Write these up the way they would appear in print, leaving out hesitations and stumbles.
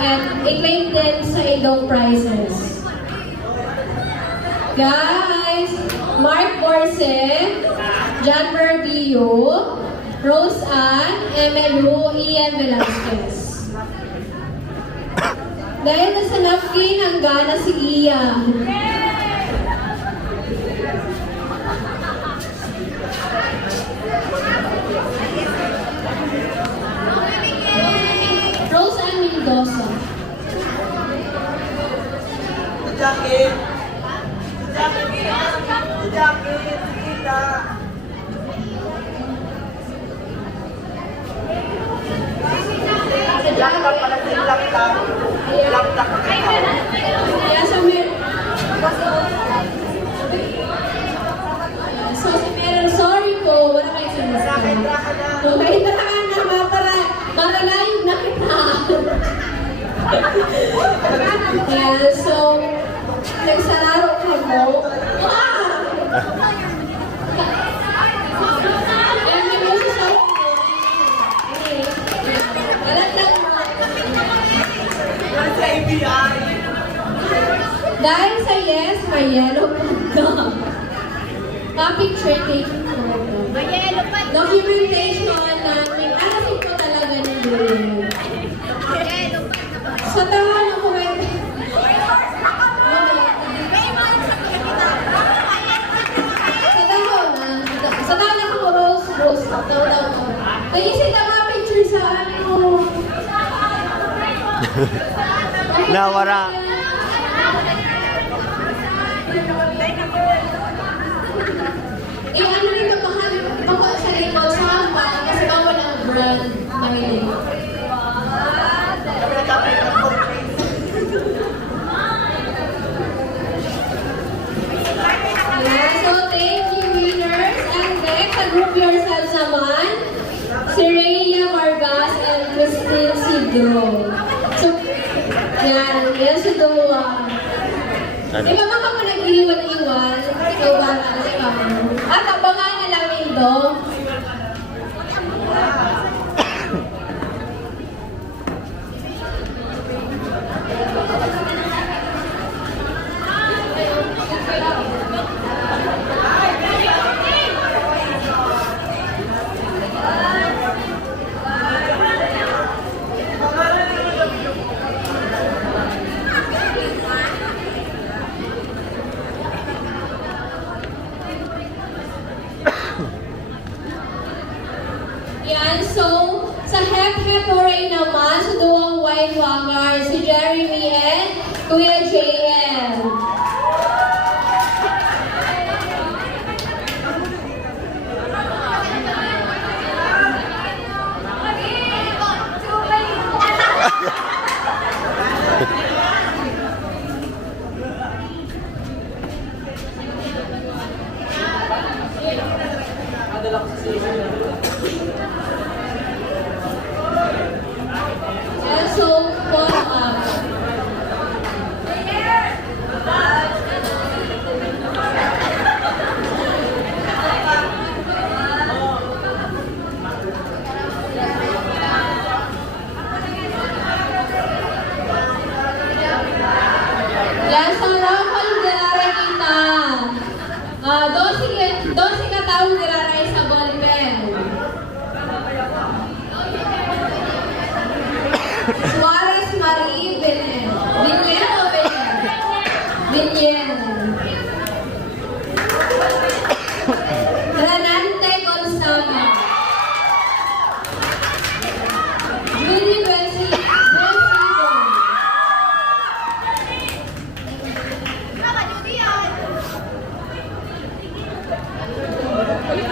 And i-claim din sa Ilong Prizes. Guys, Mark Borse, John Verbio, Rose Ann, Emelu, Ian Velasquez. Dahil nasa napkin, ang gana si Ian. Rose Ann Mendoza. Jacket. Kita. Laptop pala din, laptop. Laptop. Kaya sa so sa meron, sorry po, wala kayo sinasabi. Okay, tarakan naman para live na kita. Yeah, so, nagsararo ka mo. Dahil sa yes, may yellow pa. Topic training program. Documentation namin. Alasin ko talaga nito. Sa tawa na ko sa tawa na ko Rose. Kaya si tama picture sa ano. Nawara. Ano rin ito baka sa likod sa hamba kasi bawal ang brand namin. Yeah, so thank you winners. And next, group yourselves naman. Si Rhea Vargas and Christine Sidro. So, yan si Dua. Iba ba ka nag-iwan-iwan? Ikaw ba ka? At abangan na lang ito. Yan, so, sa hep-hep hooray naman, sa duwang wine wangers, si Jeremy and Kuya JM. So, yan sa Raffle dirara kita. 12 katawang dirara sa ballpen. Suarez Marie Benen. Binyen o Benen? Binyen. Renante Gonzaga. Julie Wesley.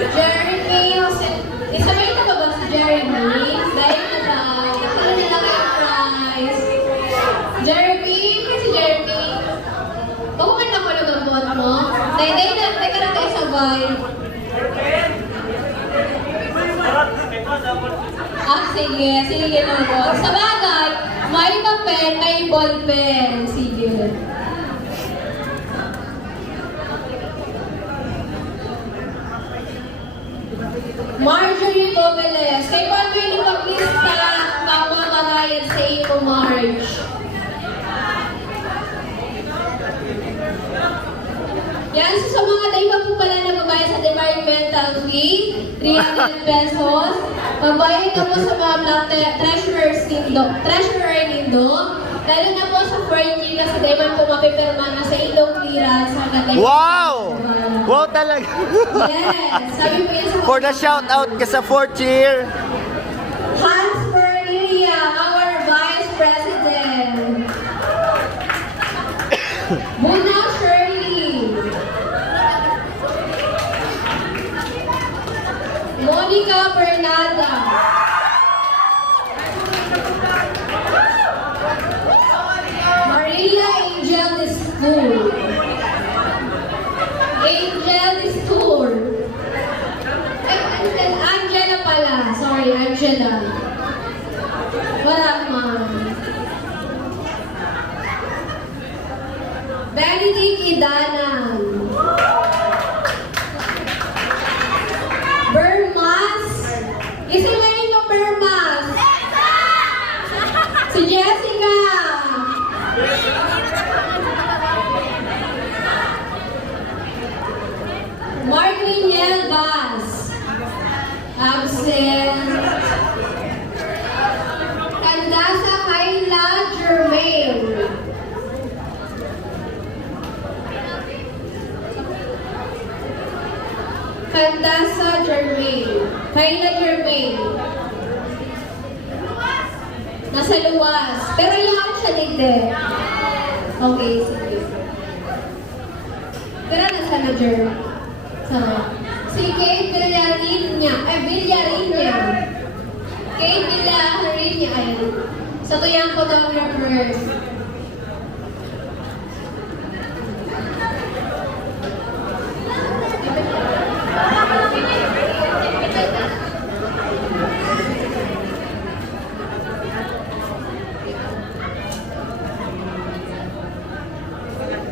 Jeremy Jose. Isabay na ba si Jeremy? Dahil na daw. Ano na lang yung prize? Jeremy? Si Jeremy? Pakuman na ko na mag-bot mo? Dahil na, teka na tayo sabay. Sige. Sige na po. Sa bagay, may papel, may ballpen. Sige. Marjorie Gobeles. Kay paano yung mag-lista, pagmamalayan sa iyo, Marge? selfie, 300 pesos. Pagbayad na po sa mga black treasurer nindo. Lalo na po sa 4G kasi dahil man po mapipirma na sa ilong clearance hanggang dahil. Wow! Wow talaga. Yes! Sabi po yan sa For the shout out ka sa 4th year. Hans Cornelia, our Vice President. Muna Shirley. Monica Bernada. Maria Angel Discour. Angel Discour. Angela pala. Sorry, Angela. Wala man. Benedict Idanan. Bermas. Isimayin nyo Bermas. Si Jessica. Mark Riniel Bas. Absent. Candasa Kayla Germain. Candasa Germain. Kayla Germain. Nasa luwas. Pero ilang siya dito. Okay, sige. Pero nasa na Germain. Si Kate Villarinya. Villarinya. Kate Villarinya. Ayun. Sa tuyang photographer.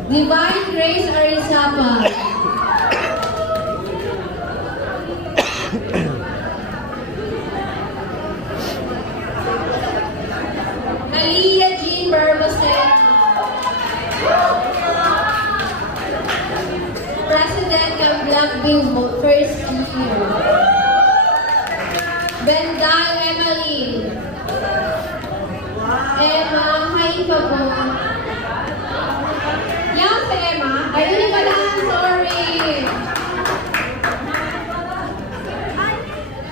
Divine Grace Arizapa. Aliyah Jean Barbacena. President ng Black Bimbo, first year. Bendal Emily. Emma, hi pa po. Yan si Emma. Ayun yung pala, sorry.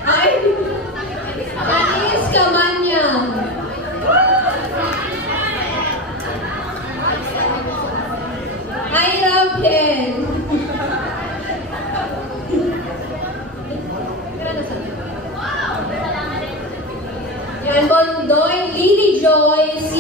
Ay, Anis Kamanyang. Hi, Raffle. Yan, Bondoy, Lily Joy C.